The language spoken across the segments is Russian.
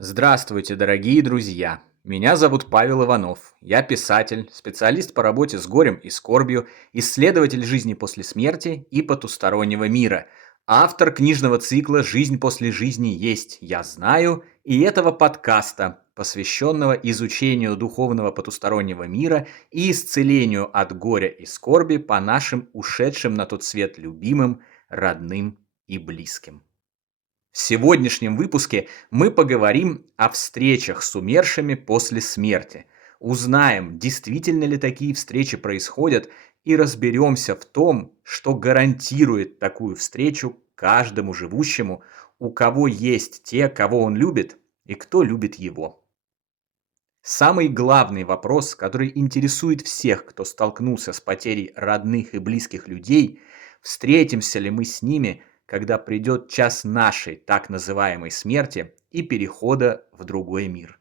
Здравствуйте, дорогие друзья! Меня зовут Павел Иванов. Я писатель, специалист по работе с горем и скорбью, исследователь жизни после смерти и потустороннего мира, автор книжного цикла «Жизнь после жизни есть, я знаю» и этого подкаста, посвященного изучению духовного потустороннего мира и исцелению от горя и скорби по нашим ушедшим на тот свет любимым, родным и близким. В сегодняшнем выпуске мы поговорим о встречах с умершими после смерти. Узнаем, действительно ли такие встречи происходят, и разберемся в том, что гарантирует такую встречу каждому живущему, у кого есть те, кого он любит, и кто любит его. Самый главный вопрос, который интересует всех, кто столкнулся с потерей родных и близких людей, встретимся ли мы с ними, когда придет час нашей так называемой смерти и перехода в другой мир.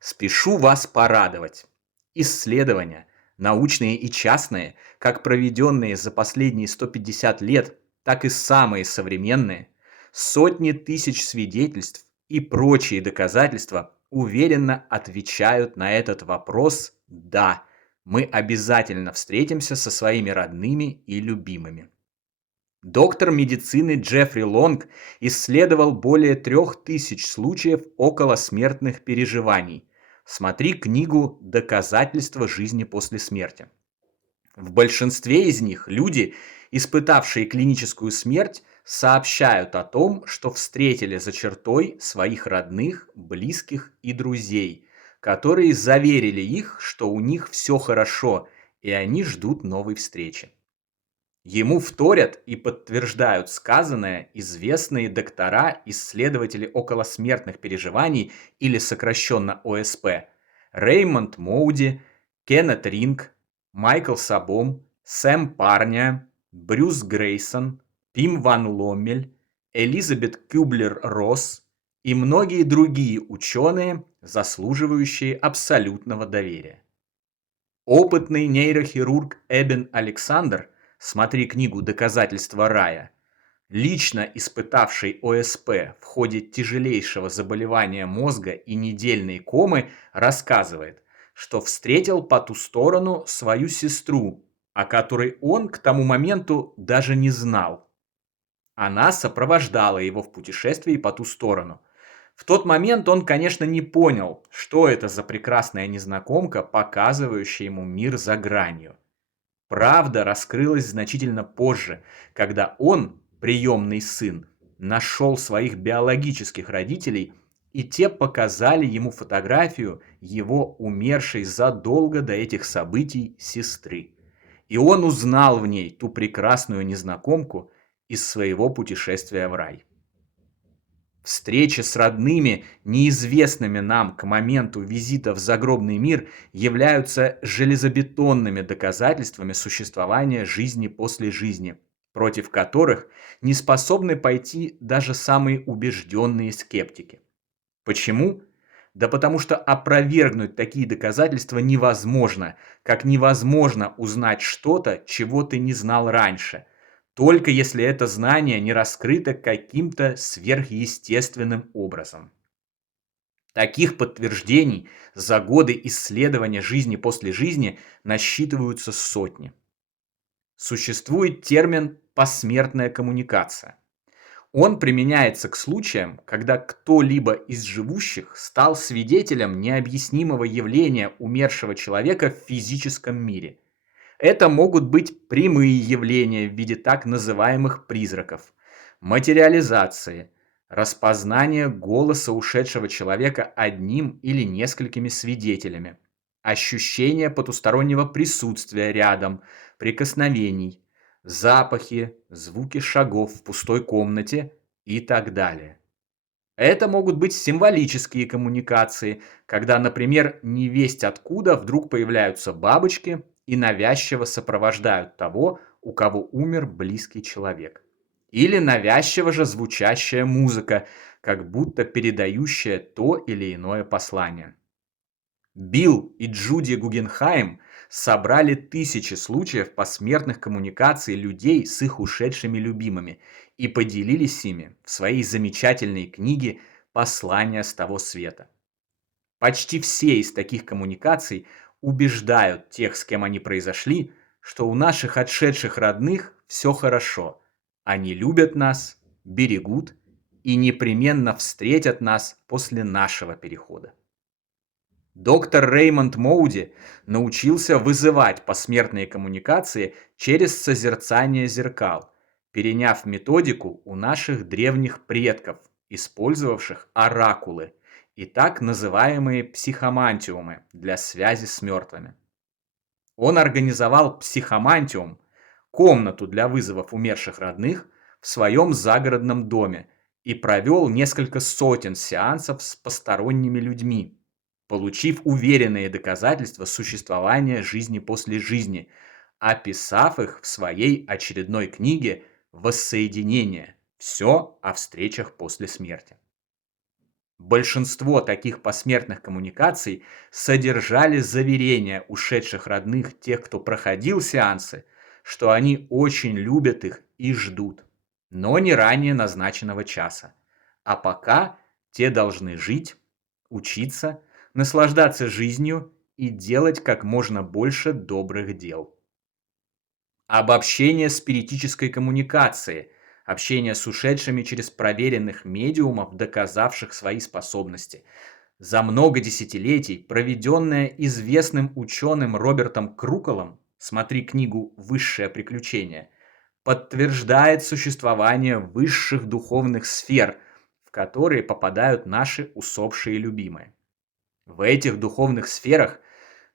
Спешу вас порадовать. Исследования, научные и частные, как проведенные за последние 150 лет, так и самые современные, сотни тысяч свидетельств и прочие доказательства уверенно отвечают на этот вопрос «да». Мы обязательно встретимся со своими родными и любимыми. Доктор медицины Джеффри Лонг исследовал более 3000 случаев околосмертных переживаний. Смотри книгу «Доказательства жизни после смерти». В большинстве из них люди, испытавшие клиническую смерть, сообщают о том, что встретили за чертой своих родных, близких и друзей, которые заверили их, что у них все хорошо, и они ждут новой встречи. Ему вторят и подтверждают сказанное известные доктора, исследователи околосмертных переживаний или сокращенно ОСП: Реймонд Моуди, Кеннет Ринг, Майкл Сабом, Сэм Парня, Брюс Грейсон, Пим Ван Ломмель, Элизабет Кюблер-Росс и многие другие ученые, заслуживающие абсолютного доверия. Опытный нейрохирург Эбен Александр, смотри книгу «Доказательства рая», лично испытавший ОСП в ходе тяжелейшего заболевания мозга и недельной комы, рассказывает, что встретил по ту сторону свою сестру, о которой он к тому моменту даже не знал. Она сопровождала его в путешествии по ту сторону. В тот момент он, конечно, не понял, что это за прекрасная незнакомка, показывающая ему мир за гранью. Правда раскрылась значительно позже, когда он, приемный сын, нашел своих биологических родителей, и те показали ему фотографию его умершей задолго до этих событий сестры. И он узнал в ней ту прекрасную незнакомку из своего путешествия в рай. Встречи с родными, неизвестными нам к моменту визита в загробный мир, являются железобетонными доказательствами существования жизни после жизни, против которых не способны пойти даже самые убежденные скептики. Почему? Да потому что опровергнуть такие доказательства невозможно, как невозможно узнать что-то, чего ты не знал раньше, только если это знание не раскрыто каким-то сверхъестественным образом. Таких подтверждений за годы исследования жизни после жизни насчитываются сотни. Существует термин «посмертная коммуникация». Он применяется к случаям, когда кто-либо из живущих стал свидетелем необъяснимого явления умершего человека в физическом мире. Это могут быть прямые явления в виде так называемых призраков, материализации, распознание голоса ушедшего человека одним или несколькими свидетелями, ощущение потустороннего присутствия рядом, прикосновений, запахи, звуки шагов в пустой комнате и так далее. Это могут быть символические коммуникации, когда, например, невесть откуда вдруг появляются бабочки и навязчиво сопровождают того, у кого умер близкий человек. Или навязчиво же звучащая музыка, как будто передающая то или иное послание. Билл и Джуди Гугенхайм собрали тысячи случаев посмертных коммуникаций людей с их ушедшими любимыми и поделились ими в своей замечательной книге послание с того света. Почти все из таких коммуникаций убеждают тех, с кем они произошли, что у наших отшедших родных все хорошо. Они любят нас, берегут и непременно встретят нас после нашего перехода. Доктор Реймонд Моуди научился вызывать посмертные коммуникации через созерцание зеркал, переняв методику у наших древних предков, использовавших оракулы и так называемые психомантиумы для связи с мертвыми. Он организовал психомантиум, комнату для вызовов умерших родных, в своем загородном доме и провел несколько сотен сеансов с посторонними людьми, получив уверенные доказательства существования жизни после жизни, описав их в своей очередной книге «Воссоединение. Все о встречах после смерти». Большинство таких посмертных коммуникаций содержали заверения ушедших родных тех, кто проходил сеансы, что они очень любят их и ждут, но не ранее назначенного часа. А пока те должны жить, учиться, наслаждаться жизнью и делать как можно больше добрых дел. Обобщение спиритической коммуникации, общение с ушедшими через проверенных медиумов, доказавших свои способности. За много десятилетий, проведенное известным ученым Робертом Круколом, смотри книгу «Высшее приключение», подтверждает существование высших духовных сфер, в которые попадают наши усопшие любимые. В этих духовных сферах,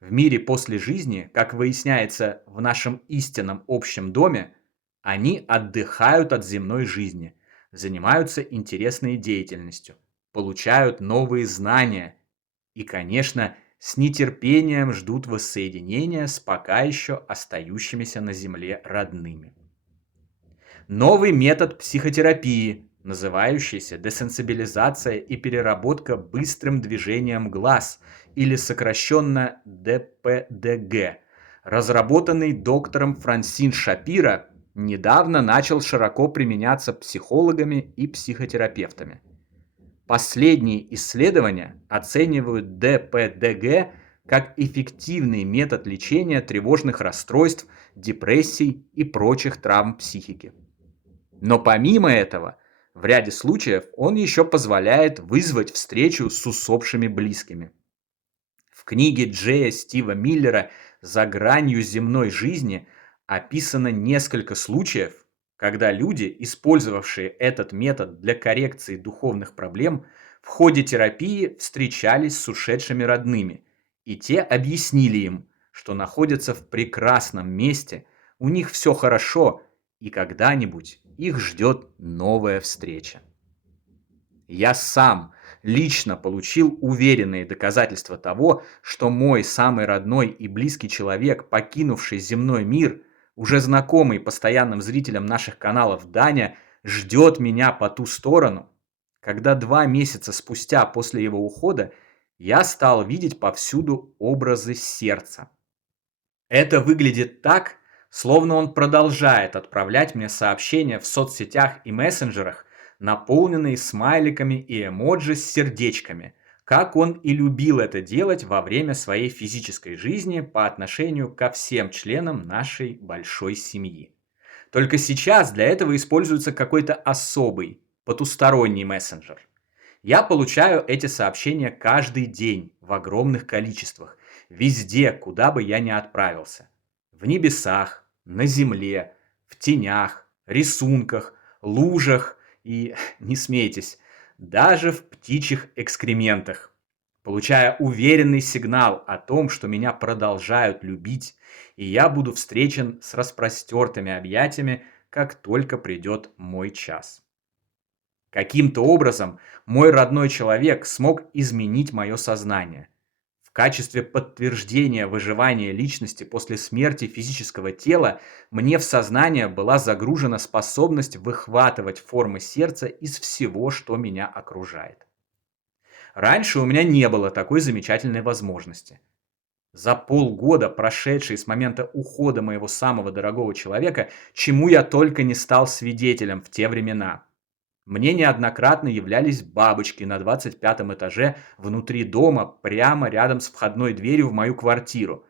в мире после жизни, как выясняется в нашем истинном общем доме, они отдыхают от земной жизни, занимаются интересной деятельностью, получают новые знания и, конечно, с нетерпением ждут воссоединения с пока еще остающимися на земле родными. Новый метод психотерапии, называющийся десенсибилизация и переработка быстрым движением глаз, или сокращенно ДПДГ, разработанный доктором Франсин Шапиро, недавно начал широко применяться психологами и психотерапевтами. Последние исследования оценивают ДПДГ как эффективный метод лечения тревожных расстройств, депрессий и прочих травм психики. Но помимо этого, в ряде случаев он еще позволяет вызвать встречу с усопшими близкими. В книге Джея Стива Миллера «За гранью земной жизни» описано несколько случаев, когда люди, использовавшие этот метод для коррекции духовных проблем, в ходе терапии встречались с ушедшими родными, и те объяснили им, что находятся в прекрасном месте, у них все хорошо, и когда-нибудь их ждет новая встреча. Я сам лично получил уверенные доказательства того, что мой самый родной и близкий человек, покинувший земной мир, уже знакомый постоянным зрителям наших каналов Даня, ждет меня по ту сторону, когда 2 месяца спустя после его ухода я стал видеть повсюду образы сердца. Это выглядит так, словно он продолжает отправлять мне сообщения в соцсетях и мессенджерах, наполненные смайликами и эмоджи с сердечками, как он и любил это делать во время своей физической жизни по отношению ко всем членам нашей большой семьи. Только сейчас для этого используется какой-то особый, потусторонний мессенджер. Я получаю эти сообщения каждый день в огромных количествах, везде, куда бы я ни отправился. В небесах, на земле, в тенях, рисунках, лужах и, не смейтесь, даже в птичьих экскрементах, получая уверенный сигнал о том, что меня продолжают любить, и я буду встречен с распростертыми объятиями, как только придет мой час. Каким-то образом мой родной человек смог изменить мое сознание. В качестве подтверждения выживания личности после смерти физического тела мне в сознание была загружена способность выхватывать формы сердца из всего, что меня окружает. Раньше у меня не было такой замечательной возможности. За полгода, прошедшие с момента ухода моего самого дорогого человека, чему я только не стал свидетелем в те времена. Мне неоднократно являлись бабочки на 25-м этаже внутри дома, прямо рядом с входной дверью в мою квартиру.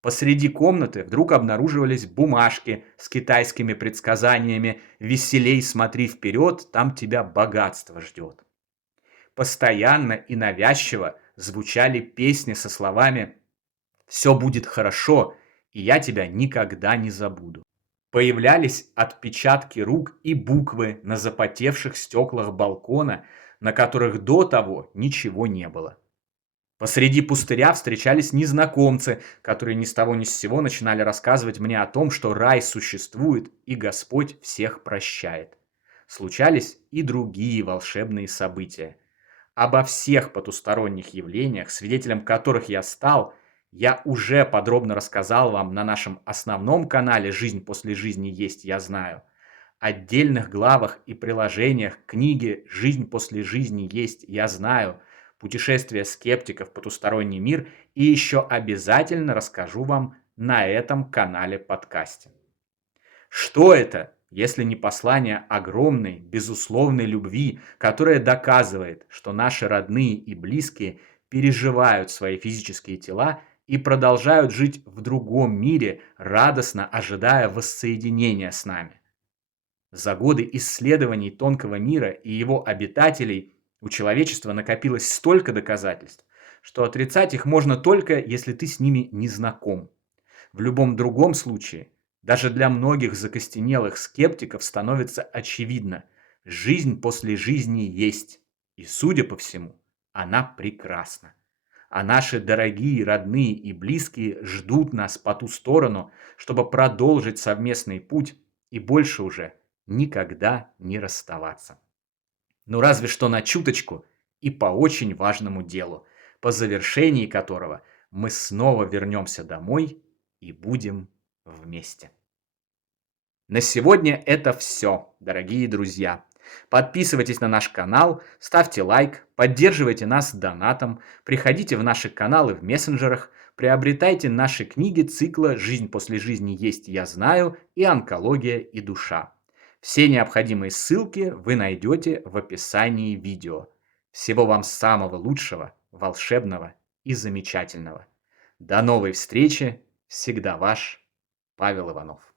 Посреди комнаты вдруг обнаруживались бумажки с китайскими предсказаниями «Веселей смотри вперед, там тебя богатство ждет». Постоянно и навязчиво звучали песни со словами «Все будет хорошо, и я тебя никогда не забуду». Появлялись отпечатки рук и буквы на запотевших стеклах балкона, на которых до того ничего не было. Посреди пустыря встречались незнакомцы, которые ни с того ни с сего начинали рассказывать мне о том, что рай существует и Господь всех прощает. Случались и другие волшебные события. Обо всех потусторонних явлениях, свидетелем которых я стал, я уже подробно рассказал вам на нашем основном канале «Жизнь после жизни есть, я знаю». Отдельных главах и приложениях книги «Жизнь после жизни есть, я знаю», «Путешествие скептиков в потусторонний мир» и еще обязательно расскажу вам на этом канале-подкасте. Что это, если не послание огромной, безусловной любви, которая доказывает, что наши родные и близкие переживают свои физические тела и продолжают жить в другом мире, радостно ожидая воссоединения с нами? За годы исследований тонкого мира и его обитателей у человечества накопилось столько доказательств, что отрицать их можно только, если ты с ними не знаком. В любом другом случае, даже для многих закостенелых скептиков становится очевидно: жизнь после жизни есть, и, судя по всему, она прекрасна. А наши дорогие, родные и близкие ждут нас по ту сторону, чтобы продолжить совместный путь и больше уже никогда не расставаться. Ну разве что на чуточку и по очень важному делу, по завершении которого мы снова вернемся домой и будем вместе. На сегодня это все, дорогие друзья. Подписывайтесь на наш канал, ставьте лайк, поддерживайте нас донатом, приходите в наши каналы в мессенджерах, приобретайте наши книги цикла «Жизнь после жизни есть, я знаю» и «Онкология и душа». Все необходимые ссылки вы найдете в описании видео. Всего вам самого лучшего, волшебного и замечательного. До новой встречи. Всегда ваш Павел Иванов.